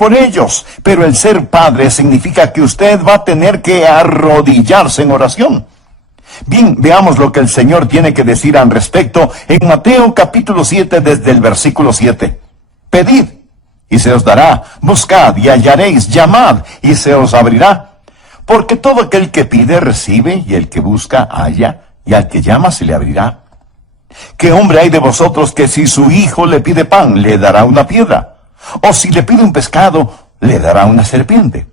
por ellos. Pero el ser padre significa que usted va a tener que arrodillarse en oración. Bien, veamos lo que el Señor tiene que decir al respecto en Mateo capítulo 7 desde el versículo 7. Pedid, y se os dará. Buscad, y hallaréis. Llamad, y se os abrirá. Porque todo aquel que pide, recibe, y el que busca, halla, y al que llama, se le abrirá. ¿Qué hombre hay de vosotros que si su hijo le pide pan, le dará una piedra? O si le pide un pescado, le dará una serpiente?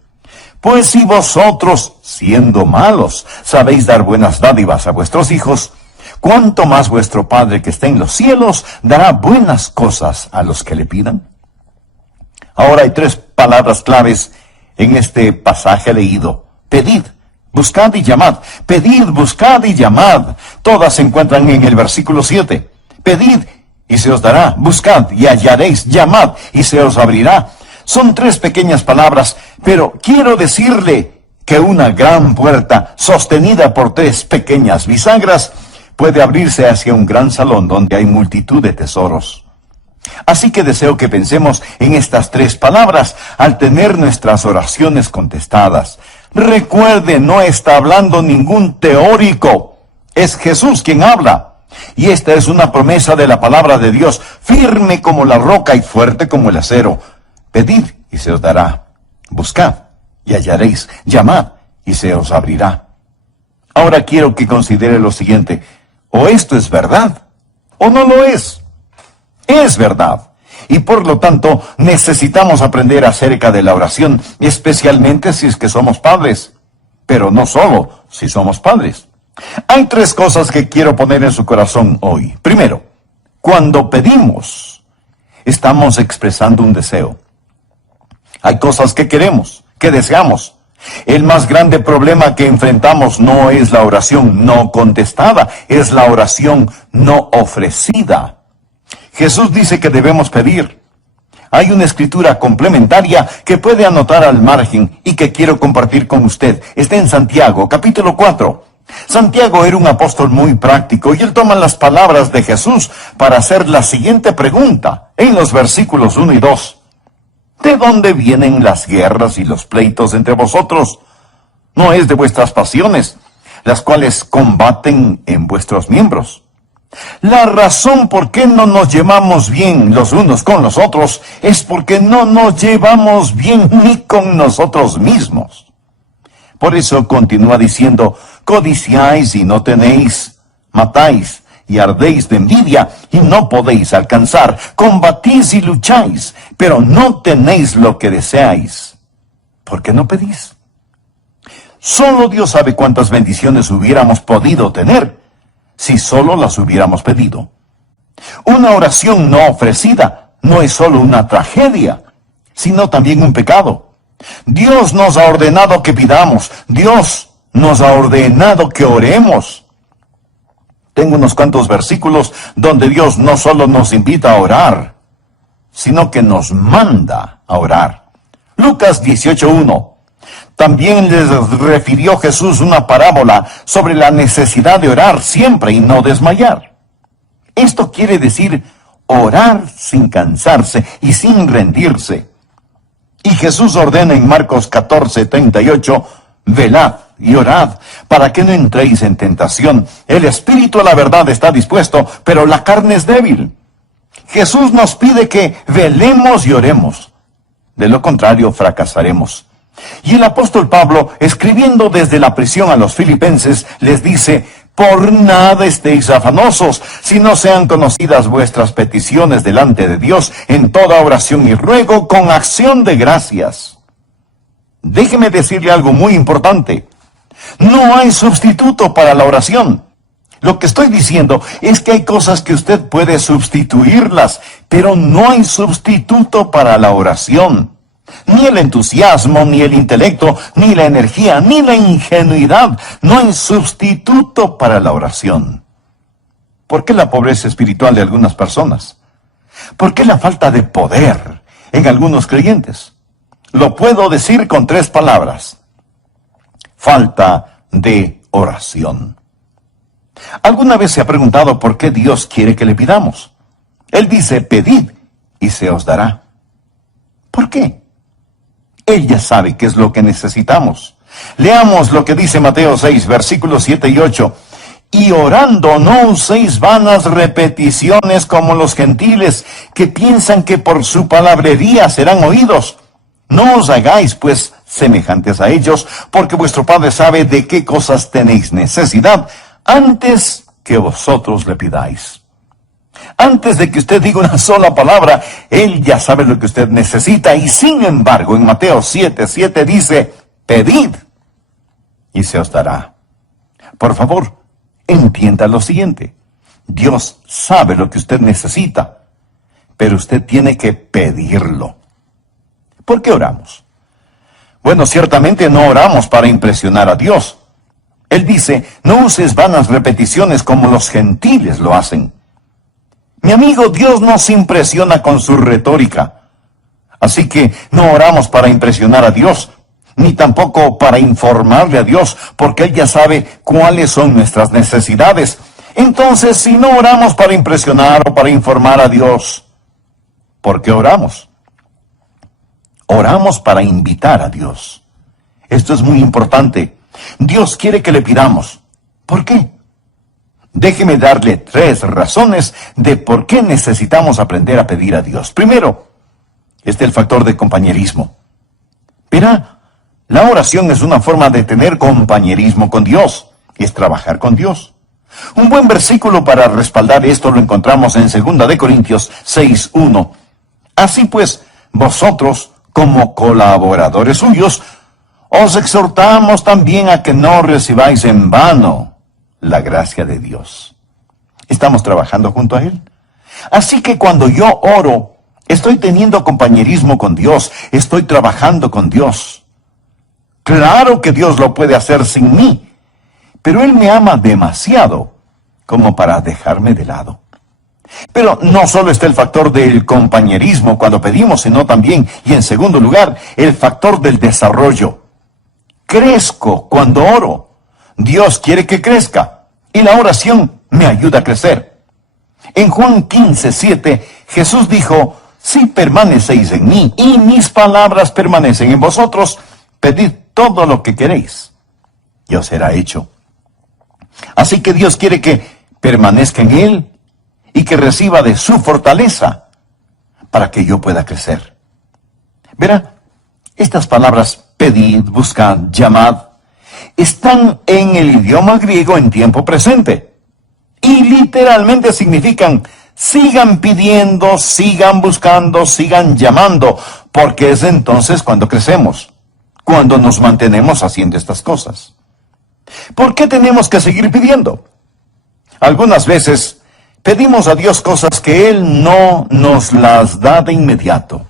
Pues si vosotros, siendo malos, sabéis dar buenas dádivas a vuestros hijos, ¿cuánto más vuestro Padre que está en los cielos dará buenas cosas a los que le pidan? Ahora hay 3 palabras claves en este pasaje leído. Pedid, buscad y llamad. Pedid, buscad y llamad. Todas se encuentran en el versículo 7. Pedid y se os dará. Buscad y hallaréis. Llamad y se os abrirá. Son 3 pequeñas palabras, pero quiero decirle que una gran puerta, sostenida por 3 pequeñas bisagras, puede abrirse hacia un gran salón donde hay multitud de tesoros. Así que deseo que pensemos en estas 3 palabras al tener nuestras oraciones contestadas. Recuerde, no está hablando ningún teórico. Es Jesús quien habla. Y esta es una promesa de la palabra de Dios, firme como la roca y fuerte como el acero. Pedid y se os dará. Buscad y hallaréis. Llamad y se os abrirá. Ahora quiero que considere lo siguiente. O esto es verdad, o no lo es. Es verdad. Y por lo tanto, necesitamos aprender acerca de la oración, especialmente si es que somos padres. Pero no solo si somos padres. Hay 3 cosas que quiero poner en su corazón hoy. Primero, cuando pedimos, estamos expresando un deseo. Hay cosas que queremos, que deseamos. El más grande problema que enfrentamos no es la oración no contestada, es la oración no ofrecida. Jesús dice que debemos pedir. Hay una escritura complementaria que puede anotar al margen y que quiero compartir con usted. Está en Santiago, capítulo 4. Santiago era un apóstol muy práctico y él toma las palabras de Jesús para hacer la siguiente pregunta en los versículos 1 y 2. ¿De dónde vienen las guerras y los pleitos entre vosotros? ¿No es de vuestras pasiones, las cuales combaten en vuestros miembros? La razón por qué no nos llevamos bien los unos con los otros es porque no nos llevamos bien ni con nosotros mismos. Por eso continúa diciendo, codiciáis y no tenéis, matáis y ardéis de envidia y no podéis alcanzar, combatís y lucháis, pero no tenéis lo que deseáis. ¿Por qué no pedís? Solo Dios sabe cuántas bendiciones hubiéramos podido tener si solo las hubiéramos pedido. Una oración no ofrecida no es solo una tragedia, sino también un pecado. Dios nos ha ordenado que pidamos. Dios nos ha ordenado que oremos. Tengo unos cuantos versículos donde Dios no solo nos invita a orar, sino que nos manda a orar. Lucas 18:1. También les refirió Jesús una parábola sobre la necesidad de orar siempre y no desmayar. Esto quiere decir orar sin cansarse y sin rendirse. Y Jesús ordena en Marcos 14:38, velad y orad, para que no entréis en tentación. El espíritu a la verdad está dispuesto, pero la carne es débil. Jesús nos pide que velemos y oremos. De lo contrario, fracasaremos. Y el apóstol Pablo, escribiendo desde la prisión a los filipenses, les dice, por nada estéis afanosos, si no sean conocidas vuestras peticiones delante de Dios en toda oración y ruego con acción de gracias. Déjeme decirle algo muy importante. No hay sustituto para la oración. Lo que estoy diciendo es que hay cosas que usted puede sustituirlas, pero no hay sustituto para la oración. Ni el entusiasmo, ni el intelecto, ni la energía, ni la ingenuidad. No hay sustituto para la oración. ¿Por qué la pobreza espiritual de algunas personas? ¿Por qué la falta de poder en algunos creyentes? Lo puedo decir con 3 palabras. Falta de oración. ¿Alguna vez se ha preguntado por qué Dios quiere que le pidamos? Él dice, pedid y se os dará. ¿Por qué? Él ya sabe qué es lo que necesitamos. Leamos lo que dice Mateo 6, versículos 7 y 8. Y orando no uséis vanas repeticiones como los gentiles, que piensan que por su palabrería serán oídos. No os hagáis, pues, semejantes a ellos, porque vuestro Padre sabe de qué cosas tenéis necesidad, antes que vosotros le pidáis. Antes de que usted diga una sola palabra, Él ya sabe lo que usted necesita, y sin embargo, en Mateo 7:7 dice, pedid, y se os dará. Por favor, entienda lo siguiente. Dios sabe lo que usted necesita, pero usted tiene que pedirlo. ¿Por qué oramos? Bueno, ciertamente no oramos para impresionar a Dios. Él dice, no uses vanas repeticiones como los gentiles lo hacen. Mi amigo, Dios no se impresiona con su retórica. Así que no oramos para impresionar a Dios, ni tampoco para informarle a Dios, porque Él ya sabe cuáles son nuestras necesidades. Entonces, si no oramos para impresionar o para informar a Dios, ¿por qué oramos? Oramos para invitar a Dios. Esto es muy importante. Dios quiere que le pidamos. ¿Por qué? Déjeme darle 3 razones de por qué necesitamos aprender a pedir a Dios. Primero, el factor de compañerismo. Verá, la oración es una forma de tener compañerismo con Dios. Es trabajar con Dios. Un buen versículo para respaldar esto lo encontramos en 2 de Corintios 6:1. Así pues, vosotros, como colaboradores suyos, os exhortamos también a que no recibáis en vano la gracia de Dios. Estamos trabajando junto a Él. Así que cuando yo oro, estoy teniendo compañerismo con Dios, estoy trabajando con Dios. Claro que Dios lo puede hacer sin mí, pero Él me ama demasiado como para dejarme de lado. Pero no solo está el factor del compañerismo cuando pedimos, sino también, y en segundo lugar, el factor del desarrollo. Crezco cuando oro. Dios quiere que crezca, y la oración me ayuda a crecer. En Juan 15:7, Jesús dijo, si permanecéis en mí, y mis palabras permanecen en vosotros, pedid todo lo que queréis, y os será hecho. Así que Dios quiere que permanezca en Él, y que reciba de su fortaleza, para que yo pueda crecer. Verá, estas palabras, pedid, buscad, llamad, están en el idioma griego en tiempo presente. Y literalmente significan, sigan pidiendo, sigan buscando, sigan llamando, porque es entonces cuando crecemos, cuando nos mantenemos haciendo estas cosas. ¿Por qué tenemos que seguir pidiendo? Algunas veces pedimos a Dios cosas que Él no nos las da de inmediato.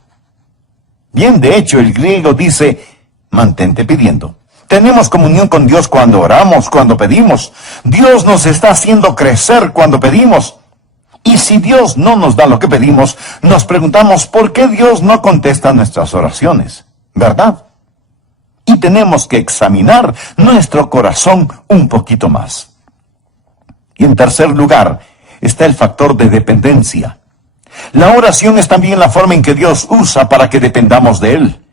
Bien, de hecho, el griego dice, mantente pidiendo. Tenemos comunión con Dios cuando oramos, cuando pedimos. Dios nos está haciendo crecer cuando pedimos. Y si Dios no nos da lo que pedimos, nos preguntamos por qué Dios no contesta nuestras oraciones, ¿verdad? Y tenemos que examinar nuestro corazón un poquito más. Y en tercer lugar, está el factor de dependencia. La oración es también la forma en que Dios usa para que dependamos de Él.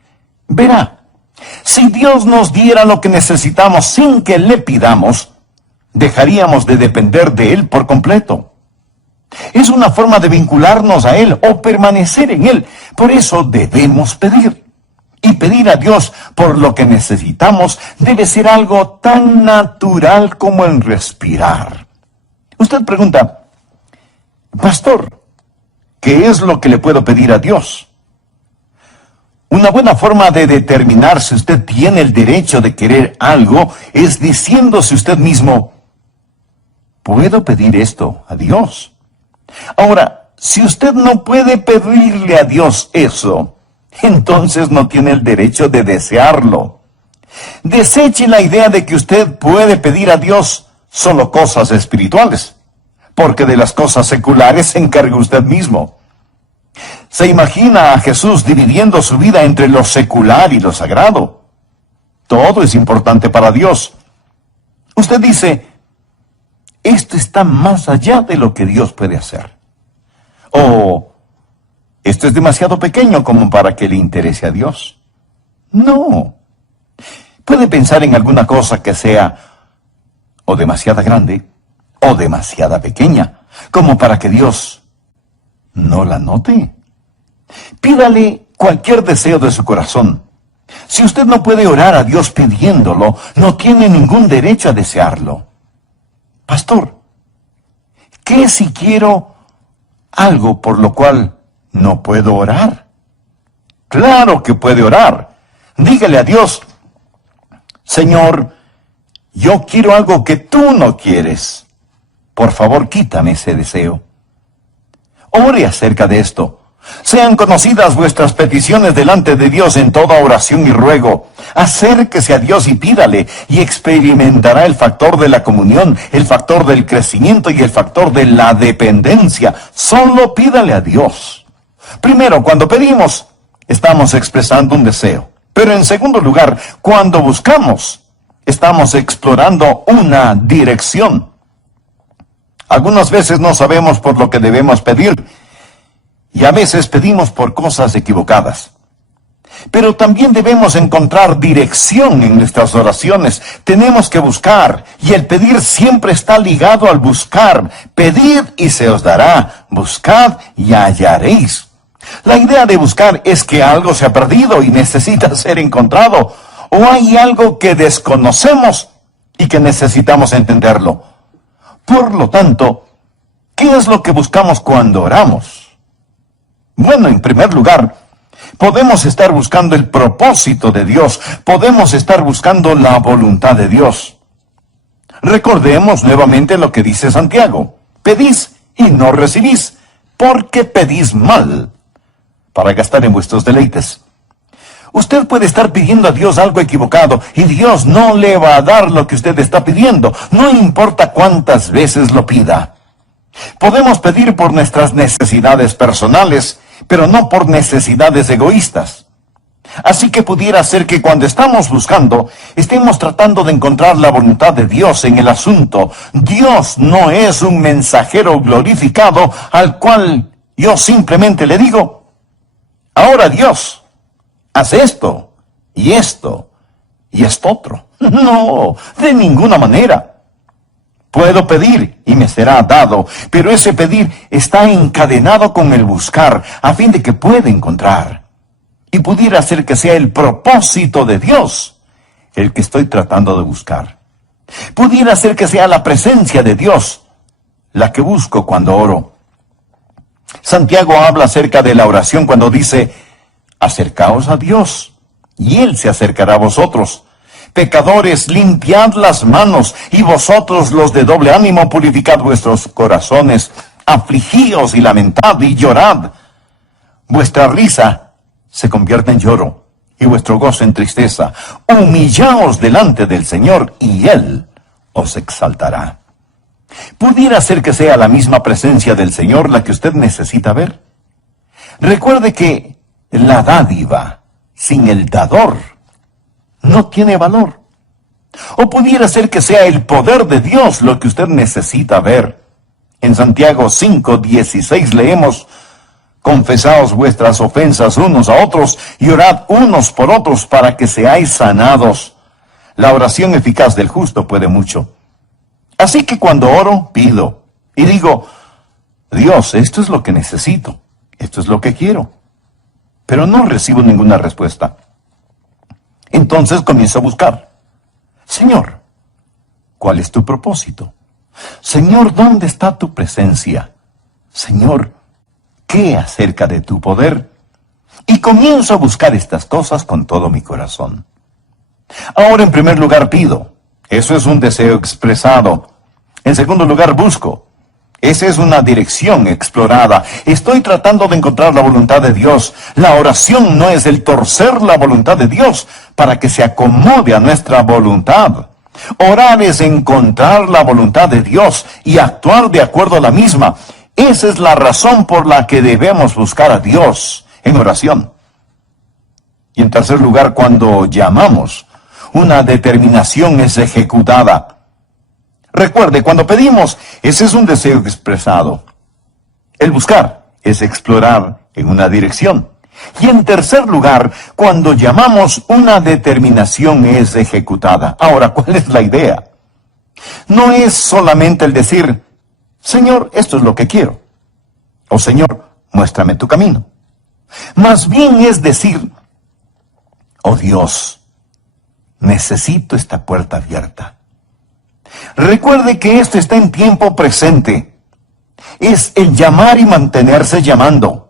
Verá, si Dios nos diera lo que necesitamos sin que le pidamos, dejaríamos de depender de Él por completo. Es una forma de vincularnos a Él o permanecer en Él. Por eso debemos pedir. Y pedir a Dios por lo que necesitamos debe ser algo tan natural como el respirar. Usted pregunta, Pastor, ¿qué es lo que le puedo pedir a Dios? Una buena forma de determinar si usted tiene el derecho de querer algo es diciéndose usted mismo, ¿puedo pedir esto a Dios? Ahora, si usted no puede pedirle a Dios eso, entonces no tiene el derecho de desearlo. Deseche la idea de que usted puede pedir a Dios solo cosas espirituales, porque de las cosas seculares se encarga usted mismo. ¿Se imagina a Jesús dividiendo su vida entre lo secular y lo sagrado? Todo es importante para Dios. Usted dice, esto está más allá de lo que Dios puede hacer. O, esto es demasiado pequeño como para que le interese a Dios. No. Puede pensar en alguna cosa que sea o demasiada grande o demasiada pequeña, como para que Dios no la note. Pídale cualquier deseo de su corazón. Si usted no puede orar a Dios pidiéndolo, no tiene ningún derecho a desearlo. Pastor, ¿qué si quiero algo por lo cual no puedo orar? Claro que puede orar. Dígale a Dios: Señor, yo quiero algo que tú no quieres. Por favor, quítame ese deseo. Ore acerca de esto. Sean conocidas vuestras peticiones delante de Dios en toda oración y ruego. Acérquese a Dios y pídale, y experimentará el factor de la comunión, el factor del crecimiento y el factor de la dependencia. Solo pídale a Dios. Primero, cuando pedimos, estamos expresando un deseo. Pero en segundo lugar, cuando buscamos, estamos explorando una dirección. Algunas veces no sabemos por lo que debemos pedir, y a veces pedimos por cosas equivocadas. Pero también debemos encontrar dirección en nuestras oraciones. Tenemos que buscar, y el pedir siempre está ligado al buscar. Pedid y se os dará. Buscad y hallaréis. La idea de buscar es que algo se ha perdido y necesita ser encontrado, o hay algo que desconocemos y que necesitamos entenderlo. Por lo tanto, ¿qué es lo que buscamos cuando oramos? Bueno, en primer lugar, podemos estar buscando el propósito de Dios, podemos estar buscando la voluntad de Dios. Recordemos nuevamente lo que dice Santiago: pedís y no recibís, porque pedís mal, para gastar en vuestros deleites. Usted puede estar pidiendo a Dios algo equivocado, y Dios no le va a dar lo que usted está pidiendo, no importa cuántas veces lo pida. Podemos pedir por nuestras necesidades personales, pero no por necesidades egoístas. Así que pudiera ser que cuando estamos buscando, estemos tratando de encontrar la voluntad de Dios en el asunto. Dios no es un mensajero glorificado al cual yo simplemente le digo: ahora Dios, haz esto, y esto, y esto otro. No, de ninguna manera. Puedo pedir y me será dado, pero ese pedir está encadenado con el buscar, a fin de que pueda encontrar. Y pudiera ser que sea el propósito de Dios el que estoy tratando de buscar. Pudiera ser que sea la presencia de Dios la que busco cuando oro. Santiago habla acerca de la oración cuando dice: acercaos a Dios, y Él se acercará a vosotros. Pecadores, limpiad las manos, y vosotros los de doble ánimo, purificad vuestros corazones. Afligíos y lamentad y llorad. Vuestra risa se convierte en lloro, y vuestro gozo en tristeza. Humillaos delante del Señor, y Él os exaltará. Pudiera ser que sea la misma presencia del Señor la que usted necesita ver. Recuerde que la dádiva sin el dador no tiene valor. O pudiera ser que sea el poder de Dios lo que usted necesita ver. En Santiago 5:16 leemos: confesaos vuestras ofensas unos a otros y orad unos por otros para que seáis sanados. La oración eficaz del justo puede mucho. Así que cuando oro, pido y digo: Dios, esto es lo que necesito, esto es lo que quiero. Pero no recibo ninguna respuesta. Entonces comienzo a buscar. Señor, ¿cuál es tu propósito? Señor, ¿dónde está tu presencia? Señor, ¿qué acerca de tu poder? Y comienzo a buscar estas cosas con todo mi corazón. Ahora, en primer lugar, pido. Eso es un deseo expresado. En segundo lugar, busco. Esa es una dirección explorada. Estoy tratando de encontrar la voluntad de Dios. La oración no es el torcer la voluntad de Dios para que se acomode a nuestra voluntad. Orar es encontrar la voluntad de Dios y actuar de acuerdo a la misma. Esa es la razón por la que debemos buscar a Dios en oración. Y en tercer lugar, cuando llamamos, una determinación es ejecutada. Recuerde, cuando pedimos, ese es un deseo expresado. El buscar es explorar en una dirección. Y en tercer lugar, cuando llamamos, una determinación es ejecutada. Ahora, ¿cuál es la idea? No es solamente el decir, Señor, esto es lo que quiero. O Señor, muéstrame tu camino. Más bien es decir, oh Dios, necesito esta puerta abierta. Recuerde que esto está en tiempo presente. Es el llamar y mantenerse llamando.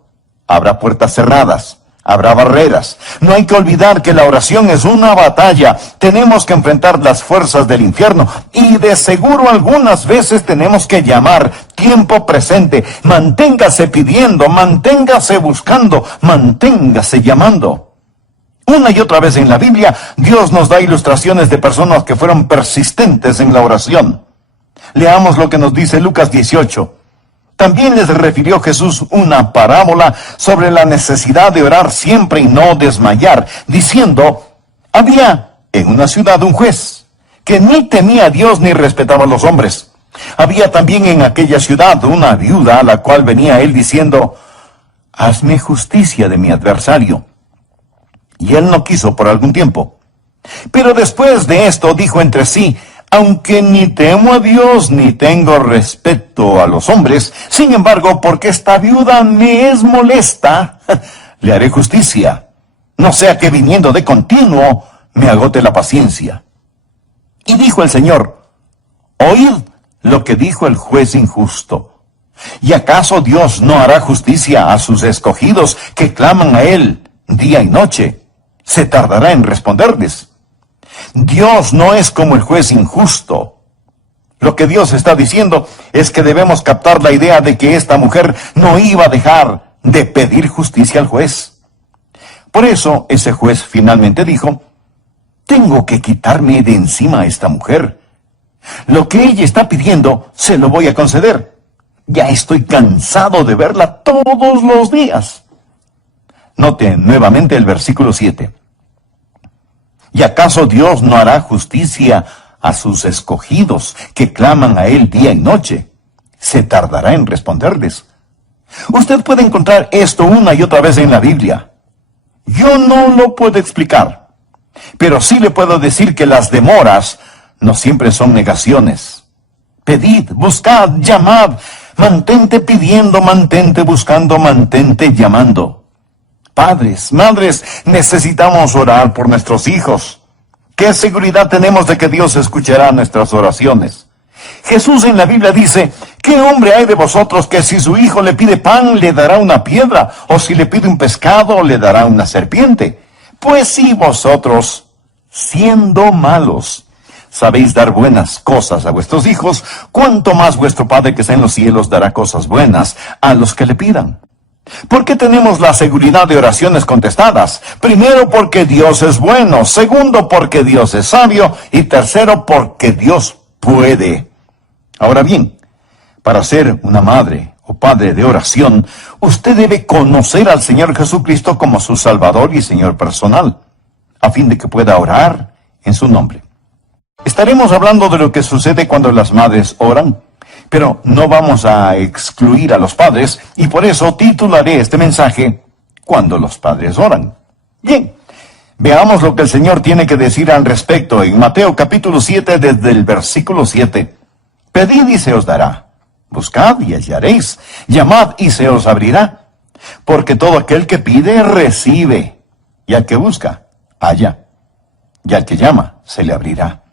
Habrá puertas cerradas, habrá barreras. No hay que olvidar que la oración es una batalla. Tenemos que enfrentar las fuerzas del infierno y de seguro algunas veces tenemos que llamar. Tiempo presente. Manténgase pidiendo, manténgase buscando, manténgase llamando. Una y otra vez en la Biblia, Dios nos da ilustraciones de personas que fueron persistentes en la oración. Leamos lo que nos dice Lucas 18. También les refirió Jesús una parábola sobre la necesidad de orar siempre y no desmayar, diciendo, había en una ciudad un juez, que ni temía a Dios ni respetaba a los hombres. Había también en aquella ciudad una viuda a la cual venía él diciendo, hazme justicia de mi adversario. Y él no quiso por algún tiempo. Pero después de esto dijo entre sí, aunque ni temo a Dios ni tengo respeto a los hombres, sin embargo, porque esta viuda me es molesta, le haré justicia, no sea que viniendo de continuo me agote la paciencia. Y dijo el Señor, oíd lo que dijo el juez injusto. ¿Y acaso Dios no hará justicia a sus escogidos que claman a Él día y noche? Se tardará en responderles. Dios no es como el juez injusto. Lo que Dios está diciendo es que debemos captar la idea de que esta mujer no iba a dejar de pedir justicia al juez. Por eso ese juez finalmente dijo, tengo que quitarme de encima a esta mujer. Lo que ella está pidiendo se lo voy a conceder. Ya estoy cansado de verla todos los días. Note nuevamente el versículo 7. ¿Y acaso Dios no hará justicia a sus escogidos que claman a Él día y noche? Se tardará en responderles. Usted puede encontrar esto una y otra vez en la Biblia. Yo no lo puedo explicar, pero sí le puedo decir que las demoras no siempre son negaciones. Pedid, buscad, llamad, mantente pidiendo, mantente buscando, mantente llamando. Padres, madres, necesitamos orar por nuestros hijos. ¿Qué seguridad tenemos de que Dios escuchará nuestras oraciones? Jesús en la Biblia dice, ¿qué hombre hay de vosotros que si su hijo le pide pan, le dará una piedra? ¿O si le pide un pescado, le dará una serpiente? Pues si vosotros, siendo malos, sabéis dar buenas cosas a vuestros hijos, ¿cuánto más vuestro Padre que está en los cielos dará cosas buenas a los que le pidan? ¿Por qué tenemos la seguridad de oraciones contestadas? Primero, porque Dios es bueno. Segundo, porque Dios es sabio. Y tercero, porque Dios puede. Ahora bien, para ser una madre o padre de oración, usted debe conocer al Señor Jesucristo como su Salvador y Señor personal, a fin de que pueda orar en su nombre. Estaremos hablando de lo que sucede cuando las madres oran, pero no vamos a excluir a los padres, y por eso titularé este mensaje, Cuando los padres oran. Bien, veamos lo que el Señor tiene que decir al respecto en Mateo capítulo 7, desde el versículo 7. Pedid y se os dará, buscad y hallaréis, llamad y se os abrirá, porque todo aquel que pide, recibe, y al que busca, halla, y al que llama, se le abrirá.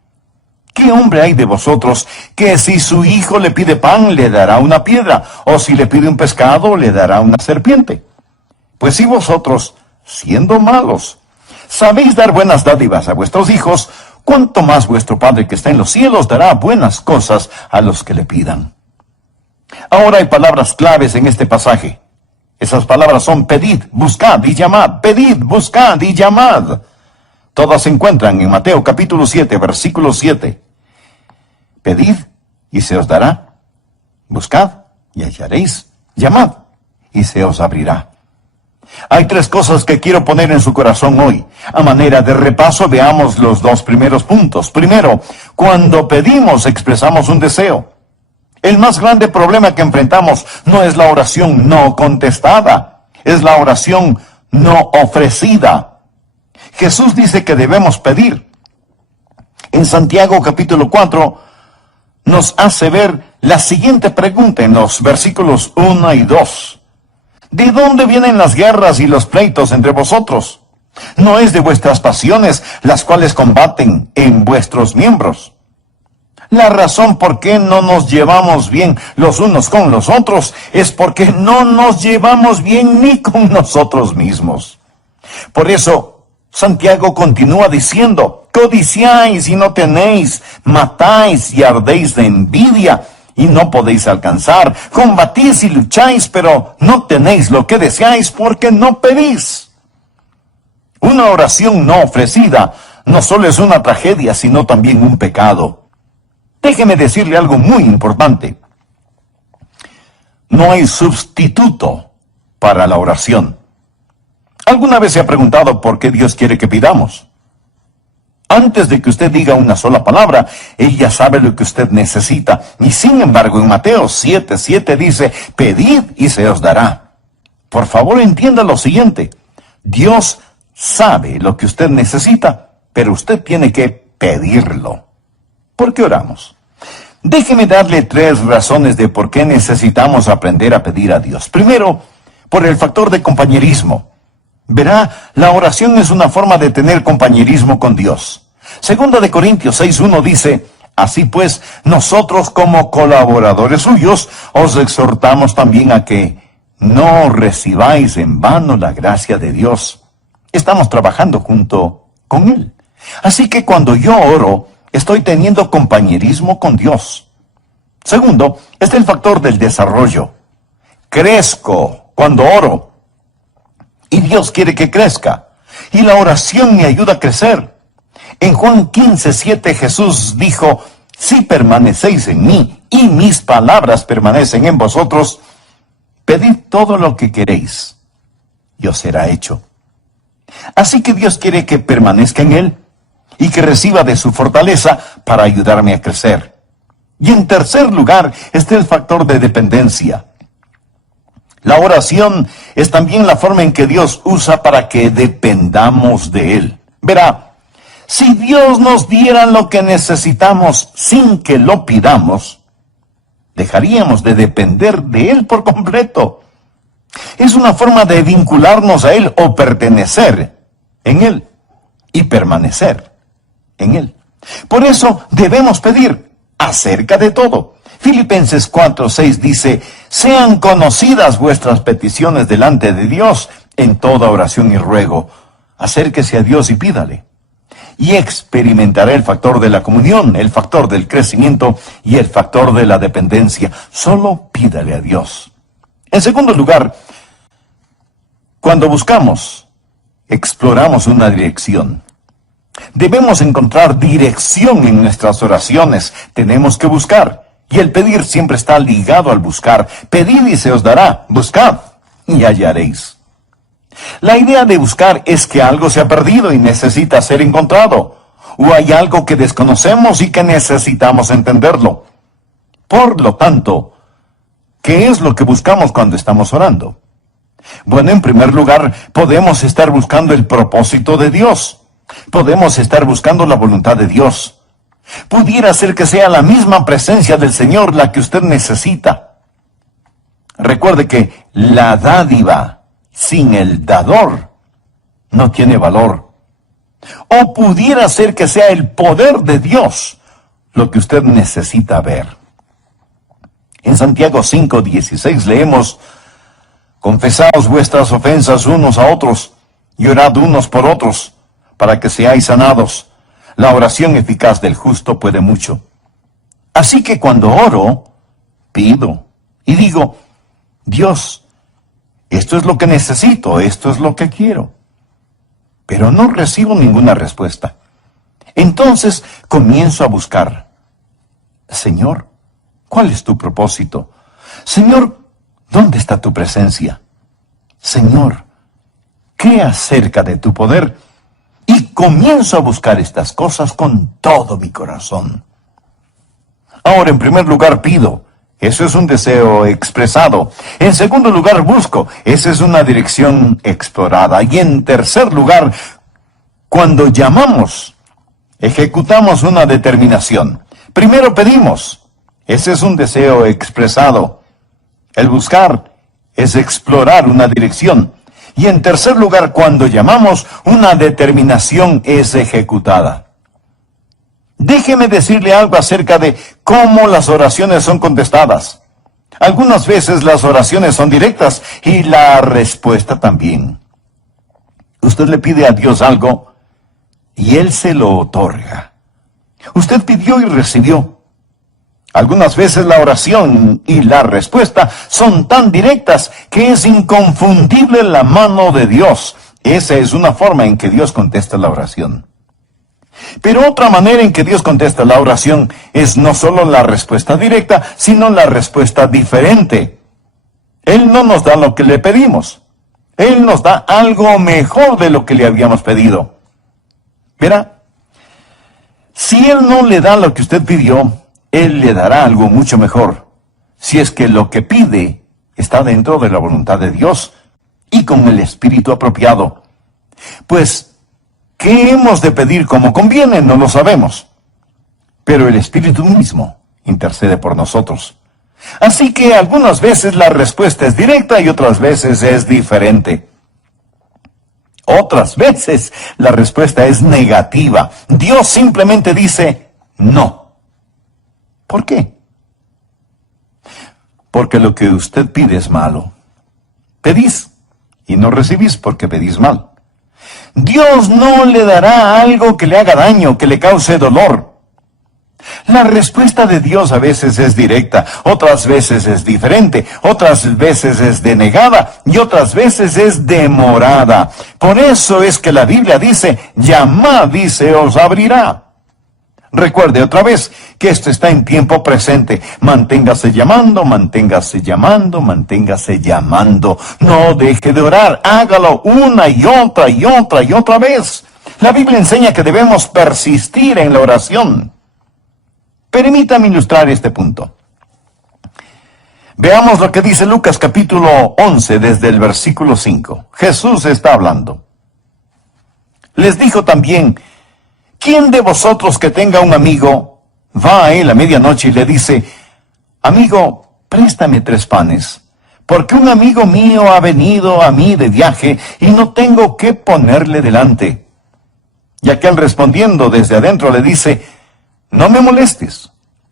¿Qué hombre hay de vosotros que si su hijo le pide pan, le dará una piedra? ¿O si le pide un pescado, le dará una serpiente? Pues si vosotros, siendo malos, sabéis dar buenas dádivas a vuestros hijos, ¿cuánto más vuestro Padre que está en los cielos dará buenas cosas a los que le pidan? Ahora hay palabras claves en este pasaje. Esas palabras son pedid, buscad y llamad. Pedid, buscad y llamad. Todas se encuentran en Mateo capítulo 7, versículo 7. Pedid y se os dará. Buscad y hallaréis. Llamad y se os abrirá. Hay tres cosas que quiero poner en su corazón hoy. A manera de repaso, veamos los dos primeros puntos. Primero, cuando pedimos expresamos un deseo. El más grande problema que enfrentamos no es la oración no contestada, es la oración no ofrecida. Jesús dice que debemos pedir. En Santiago capítulo 4 nos hace ver la siguiente pregunta en los versículos 1 y 2. ¿De dónde vienen las guerras y los pleitos entre vosotros? ¿No es de vuestras pasiones las cuales combaten en vuestros miembros? La razón por qué no nos llevamos bien los unos con los otros es porque no nos llevamos bien ni con nosotros mismos. Por eso, Santiago continúa diciendo: codiciáis y no tenéis, matáis y ardéis de envidia y no podéis alcanzar, combatís y lucháis, pero no tenéis lo que deseáis porque no pedís. Una oración no ofrecida no solo es una tragedia, sino también un pecado. Déjeme decirle algo muy importante. No hay sustituto para la oración. ¿Alguna vez se ha preguntado por qué Dios quiere que pidamos? Antes de que usted diga una sola palabra, Él ya sabe lo que usted necesita. Y sin embargo, en Mateo 7:7 dice: pedid y se os dará. Por favor, entienda lo siguiente. Dios sabe lo que usted necesita, pero usted tiene que pedirlo. ¿Por qué oramos? Déjeme darle 3 razones de por qué necesitamos aprender a pedir a Dios. Primero, por el factor de compañerismo. Verá, la oración es una forma de tener compañerismo con Dios. Segunda de Corintios 6:1 dice: así pues, nosotros como colaboradores suyos, os exhortamos también a que no recibáis en vano la gracia de Dios. Estamos trabajando junto con Él. Así que cuando yo oro, estoy teniendo compañerismo con Dios. Segundo, está el factor del desarrollo. Crezco cuando oro. Y Dios quiere que crezca. Y la oración me ayuda a crecer. En Juan 15:7 Jesús dijo: si permanecéis en mí y mis palabras permanecen en vosotros, pedid todo lo que queréis y os será hecho. Así que Dios quiere que permanezca en Él y que reciba de su fortaleza para ayudarme a crecer. Y en tercer lugar está el factor de dependencia. La oración es también la forma en que Dios usa para que dependamos de Él. Verá, si Dios nos diera lo que necesitamos sin que lo pidamos, dejaríamos de depender de Él por completo. Es una forma de vincularnos a Él o pertenecer en Él y permanecer en Él. Por eso debemos pedir acerca de todo. Filipenses 4:6 dice: sean conocidas vuestras peticiones delante de Dios en toda oración y ruego. Acérquese a Dios y pídale. Y experimentará el factor de la comunión, el factor del crecimiento y el factor de la dependencia. Solo pídale a Dios. En segundo lugar, cuando buscamos, exploramos una dirección. Debemos encontrar dirección en nuestras oraciones. Tenemos que buscar. Y el pedir siempre está ligado al buscar. Pedid y se os dará. Buscad y hallaréis. La idea de buscar es que algo se ha perdido y necesita ser encontrado. O hay algo que desconocemos y que necesitamos entenderlo. Por lo tanto, ¿qué es lo que buscamos cuando estamos orando? Bueno, en primer lugar, podemos estar buscando el propósito de Dios. Podemos estar buscando la voluntad de Dios. Pudiera ser que sea la misma presencia del Señor la que usted necesita. Recuerde que la dádiva sin el dador no tiene valor. O pudiera ser que sea el poder de Dios lo que usted necesita ver. En Santiago 5:16 leemos: confesaos vuestras ofensas unos a otros y orad unos por otros para que seáis sanados. La oración eficaz del justo puede mucho. Así que cuando oro, pido y digo: Dios, esto es lo que necesito, esto es lo que quiero. Pero no recibo ninguna respuesta. Entonces comienzo a buscar. Señor, ¿cuál es tu propósito? Señor, ¿dónde está tu presencia? Señor, ¿qué acerca de tu poder? Y comienzo a buscar estas cosas con todo mi corazón. Ahora, en primer lugar, pido. Eso es un deseo expresado. En segundo lugar, busco. Esa es una dirección explorada. Y en tercer lugar, cuando llamamos, ejecutamos una determinación. Primero pedimos. Ese es un deseo expresado. El buscar es explorar una dirección. Y en tercer lugar, cuando llamamos, una determinación es ejecutada. Déjeme decirle algo acerca de cómo las oraciones son contestadas. Algunas veces las oraciones son directas y la respuesta también. Usted le pide a Dios algo y Él se lo otorga. Usted pidió y recibió. Algunas veces la oración y la respuesta son tan directas que es inconfundible la mano de Dios. Esa es una forma en que Dios contesta la oración. Pero otra manera en que Dios contesta la oración es no solo la respuesta directa, sino la respuesta diferente. Él no nos da lo que le pedimos. Él nos da algo mejor de lo que le habíamos pedido. Verá, si Él no le da lo que usted pidió, Él le dará algo mucho mejor, si es que lo que pide está dentro de la voluntad de Dios y con el espíritu apropiado. Pues, ¿qué hemos de pedir como conviene? No lo sabemos. Pero el Espíritu mismo intercede por nosotros. Así que algunas veces la respuesta es directa y otras veces es diferente. Otras veces la respuesta es negativa. Dios simplemente dice no. ¿Por qué? Porque lo que usted pide es malo. Pedís y no recibís porque pedís mal. Dios no le dará algo que le haga daño, que le cause dolor. La respuesta de Dios a veces es directa, otras veces es diferente, otras veces es denegada y otras veces es demorada. Por eso es que la Biblia dice, llamad y se os abrirá. Recuerde otra vez que esto está en tiempo presente. Manténgase llamando, manténgase llamando, manténgase llamando. No deje de orar. Hágalo una y otra y otra y otra vez. La Biblia enseña que debemos persistir en la oración. Permítame ilustrar este punto. Veamos lo que dice Lucas capítulo 11 desde el versículo 5. Jesús está hablando. Les dijo también, ¿quién de vosotros que tenga un amigo va a él a medianoche y le dice, amigo, préstame 3 panes, porque un amigo mío ha venido a mí de viaje y no tengo qué ponerle delante? Y aquel respondiendo desde adentro le dice, no me molestes,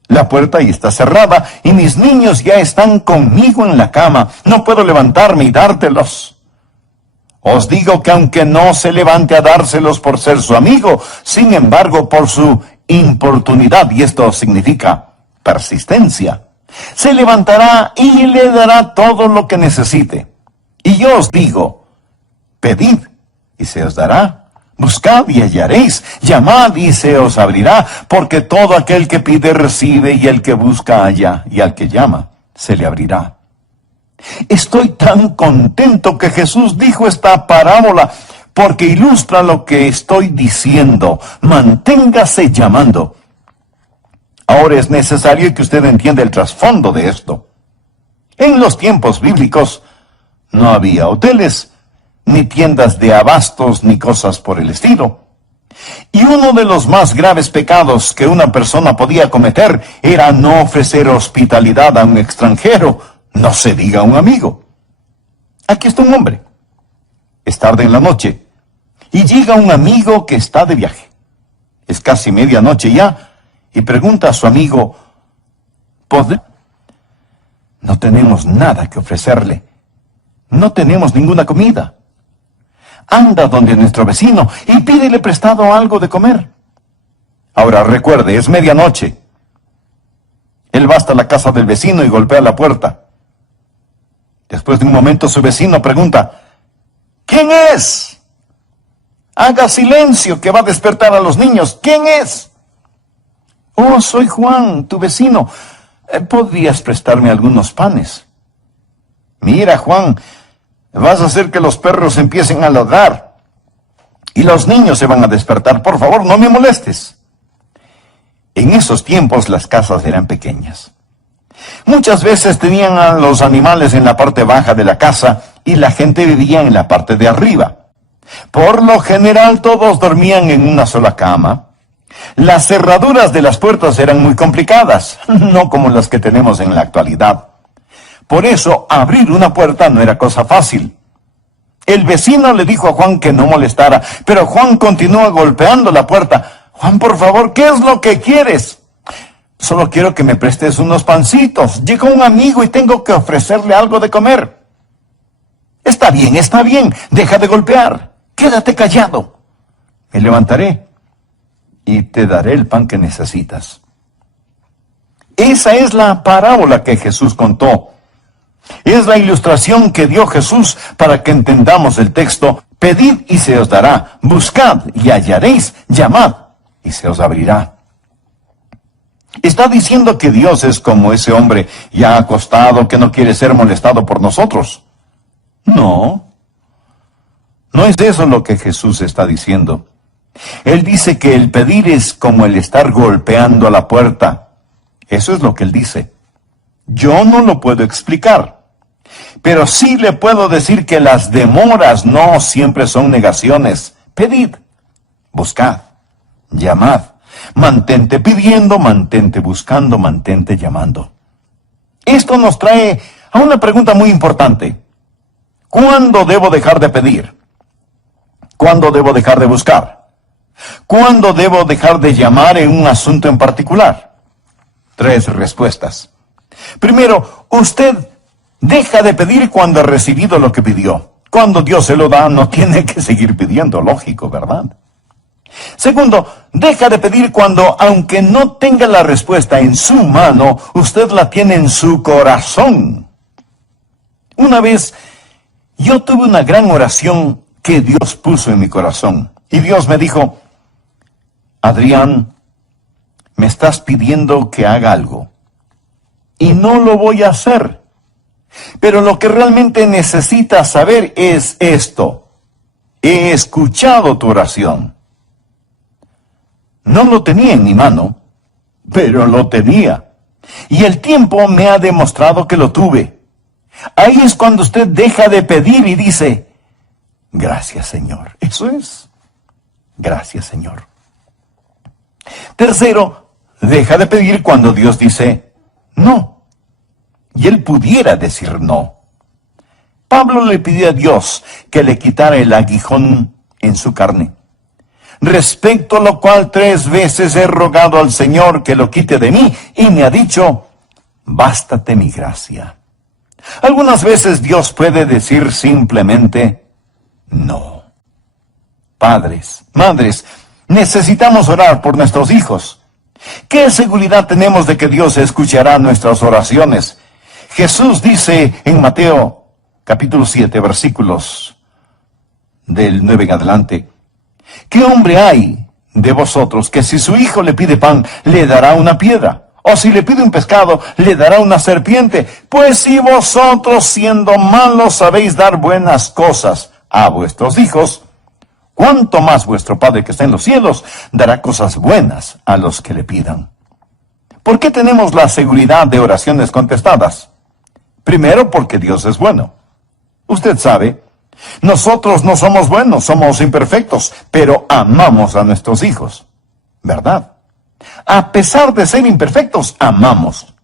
la puerta ahí está cerrada y mis niños ya están conmigo en la cama, no puedo levantarme y dártelos. Os digo que aunque no se levante a dárselos por ser su amigo, sin embargo por su importunidad, y esto significa persistencia, se levantará y le dará todo lo que necesite. Y yo os digo, pedid y se os dará, buscad y hallaréis, llamad y se os abrirá, porque todo aquel que pide recibe y el que busca halla, y al que llama se le abrirá. Estoy tan contento que Jesús dijo esta parábola porque ilustra lo que estoy diciendo. Manténgase llamando. Ahora es necesario que usted entienda el trasfondo de esto. En los tiempos bíblicos no había hoteles, ni tiendas de abastos, ni cosas por el estilo. Y uno de los más graves pecados que una persona podía cometer era no ofrecer hospitalidad a un extranjero, no se diga a un amigo. Aquí está un hombre. Es tarde en la noche. Y llega un amigo que está de viaje. Es casi medianoche ya. Y pregunta a su amigo, ¿podrá? No tenemos nada que ofrecerle. No tenemos ninguna comida. Anda donde nuestro vecino y pídele prestado algo de comer. Ahora recuerde, es medianoche. Él va hasta la casa del vecino y golpea la puerta. Después de un momento su vecino pregunta, ¿quién es? Haga silencio que va a despertar a los niños. ¿Quién es? Oh, soy Juan, tu vecino. ¿Podrías prestarme algunos panes? Mira, Juan, vas a hacer que los perros empiecen a ladrar y los niños se van a despertar. Por favor, no me molestes. En esos tiempos las casas eran pequeñas. Muchas veces tenían a los animales en la parte baja de la casa y la gente vivía en la parte de arriba. Por lo general todos dormían en una sola cama. Las cerraduras de las puertas eran muy complicadas, no como las que tenemos en la actualidad. Por eso abrir una puerta no era cosa fácil. El vecino le dijo a Juan que no molestara, pero Juan continúa golpeando la puerta. Juan, por favor, ¿qué es lo que quieres? Solo quiero que me prestes unos pancitos. Llegó un amigo y tengo que ofrecerle algo de comer. Está bien, deja de golpear. Quédate callado. Me levantaré y te daré el pan que necesitas. Esa es la parábola que Jesús contó. Es la ilustración que dio Jesús para que entendamos el texto. Pedid y se os dará, buscad y hallaréis, llamad y se os abrirá. Está diciendo que Dios es como ese hombre ya acostado que no quiere ser molestado por nosotros. No es eso lo que Jesús está diciendo. Él dice que el pedir es como el estar golpeando a la puerta. Eso es lo que él dice. Yo no lo puedo explicar, pero sí le puedo decir que las demoras no siempre son negaciones. Pedid, buscad, llamad. Mantente pidiendo, mantente buscando, mantente llamando. Esto nos trae a una pregunta muy importante. ¿Cuándo debo dejar de pedir? ¿Cuándo debo dejar de buscar? ¿Cuándo debo dejar de llamar en un asunto en particular? 3 respuestas. Primero, usted deja de pedir cuando ha recibido lo que pidió. Cuando Dios se lo da, no tiene que seguir pidiendo, lógico, ¿verdad? Segundo, deja de pedir cuando, aunque no tenga la respuesta en su mano, usted la tiene en su corazón. Una vez, yo tuve una gran oración que Dios puso en mi corazón. Y Dios me dijo, Adrián, me estás pidiendo que haga algo. Y no lo voy a hacer. Pero lo que realmente necesitas saber es esto. He escuchado tu oración. No lo tenía en mi mano, pero lo tenía. Y el tiempo me ha demostrado que lo tuve. Ahí es cuando usted deja de pedir y dice, gracias, Señor. Eso es. Gracias, Señor. Tercero, deja de pedir cuando Dios dice no. Y él pudiera decir no. Pablo le pidió a Dios que le quitara el aguijón en su carne. Respecto a lo cual 3 veces he rogado al Señor que lo quite de mí, y me ha dicho, bástate mi gracia. Algunas veces Dios puede decir simplemente, no. Padres, madres, necesitamos orar por nuestros hijos. ¿Qué seguridad tenemos de que Dios escuchará nuestras oraciones? Jesús dice en Mateo capítulo 7, versículos del 9 en adelante, ¿qué hombre hay de vosotros que si su hijo le pide pan, le dará una piedra? O si le pide un pescado, le dará una serpiente. Pues si vosotros, siendo malos, sabéis dar buenas cosas a vuestros hijos, ¿cuánto más vuestro Padre que está en los cielos dará cosas buenas a los que le pidan? ¿Por qué tenemos la seguridad de oraciones contestadas? Primero, porque Dios es bueno. Usted sabe, nosotros no somos buenos, somos imperfectos, pero amamos a nuestros hijos, ¿verdad? A pesar de ser imperfectos, amamos.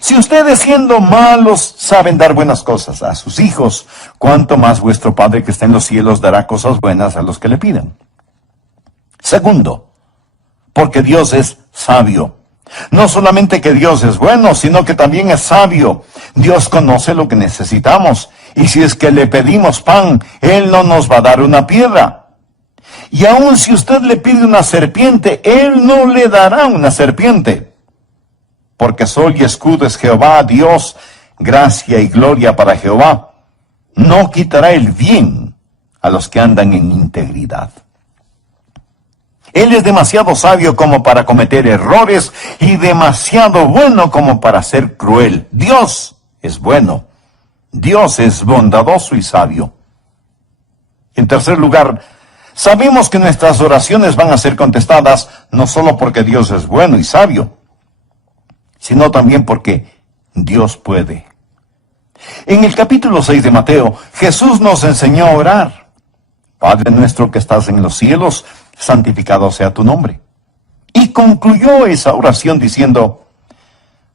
Si ustedes siendo malos saben dar buenas cosas a sus hijos, ¿cuánto más vuestro Padre que está en los cielos dará cosas buenas a los que le pidan? Segundo, porque Dios es sabio. No solamente que Dios es bueno, sino que también es sabio. Dios conoce lo que necesitamos. Y si es que le pedimos pan, Él no nos va a dar una piedra. Y aun si usted le pide una serpiente, Él no le dará una serpiente. Porque sol y escudo es Jehová, Dios, gracia y gloria para Jehová. No quitará el bien a los que andan en integridad. Él es demasiado sabio como para cometer errores y demasiado bueno como para ser cruel. Dios es bueno. Dios es bondadoso y sabio. En tercer lugar, sabemos que nuestras oraciones van a ser contestadas no solo porque Dios es bueno y sabio, sino también porque Dios puede. En el capítulo 6 de Mateo, Jesús nos enseñó a orar. Padre nuestro que estás en los cielos, santificado sea tu nombre. Y concluyó esa oración diciendo,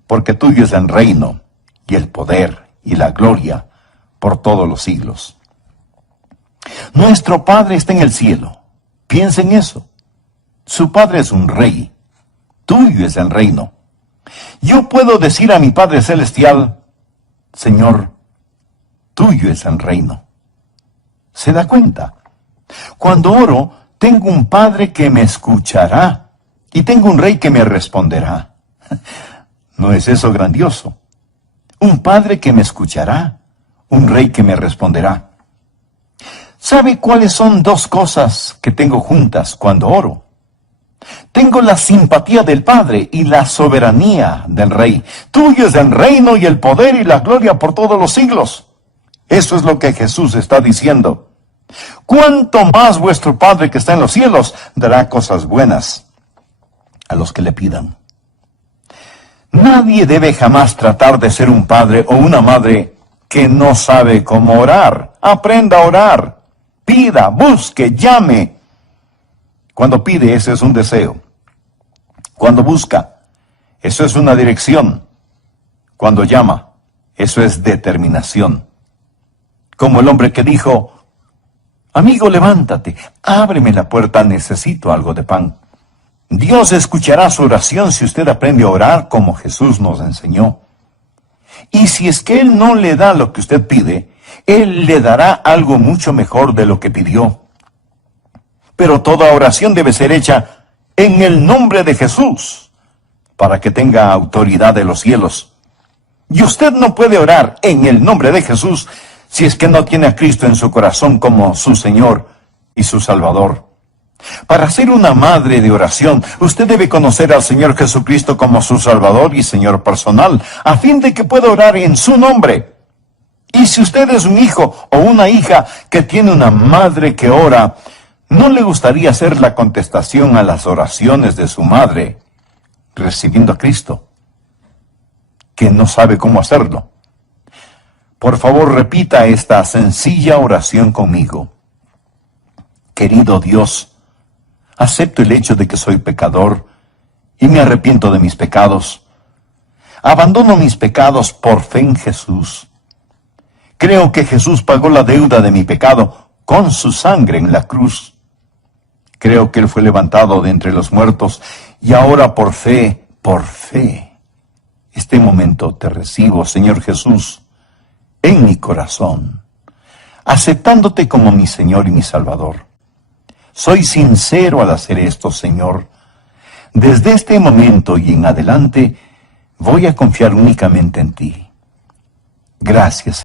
porque tuyo es el reino, y el poder, y la gloria, por todos los siglos. Nuestro Padre está en el cielo. Piensa en eso. Su Padre es un rey. Tuyo es el reino. Yo puedo decir a mi Padre Celestial, Señor, tuyo es el reino. ¿Se da cuenta? Cuando oro, tengo un Padre que me escuchará y tengo un Rey que me responderá. ¿No es eso grandioso? Un Padre que me escuchará, un Rey que me responderá. ¿Sabe cuáles son dos cosas que tengo juntas cuando oro? Tengo la simpatía del Padre y la soberanía del Rey. Tuyo es el reino y el poder y la gloria por todos los siglos. Eso es lo que Jesús está diciendo. ¿Cuánto más vuestro Padre que está en los cielos dará cosas buenas a los que le pidan? Nadie debe jamás tratar de ser un padre o una madre que no sabe cómo orar. Aprenda a orar. Pida, busque, llame. Cuando pide, ese es un deseo. Cuando busca, eso es una dirección. Cuando llama, eso es determinación. Como el hombre que dijo, amigo, levántate, ábreme la puerta, necesito algo de pan. Dios escuchará su oración si usted aprende a orar como Jesús nos enseñó. Y si es que Él no le da lo que usted pide, Él le dará algo mucho mejor de lo que pidió. Pero toda oración debe ser hecha en el nombre de Jesús, para que tenga autoridad de los cielos. Y usted no puede orar en el nombre de Jesús si es que no tiene a Cristo en su corazón como su Señor y su Salvador. Para ser una madre de oración, usted debe conocer al Señor Jesucristo como su Salvador y Señor personal, a fin de que pueda orar en su nombre. Y si usted es un hijo o una hija que tiene una madre que ora, ¿no le gustaría hacer la contestación a las oraciones de su madre, recibiendo a Cristo, que no sabe cómo hacerlo? Por favor, repita esta sencilla oración conmigo. Querido Dios, acepto el hecho de que soy pecador y me arrepiento de mis pecados. Abandono mis pecados por fe en Jesús. Creo que Jesús pagó la deuda de mi pecado con su sangre en la cruz. Creo que Él fue levantado de entre los muertos y ahora por fe, este momento te recibo, Señor Jesús, en mi corazón, aceptándote como mi Señor y mi Salvador. Soy sincero al hacer esto, Señor. Desde este momento y en adelante voy a confiar únicamente en ti. Gracias.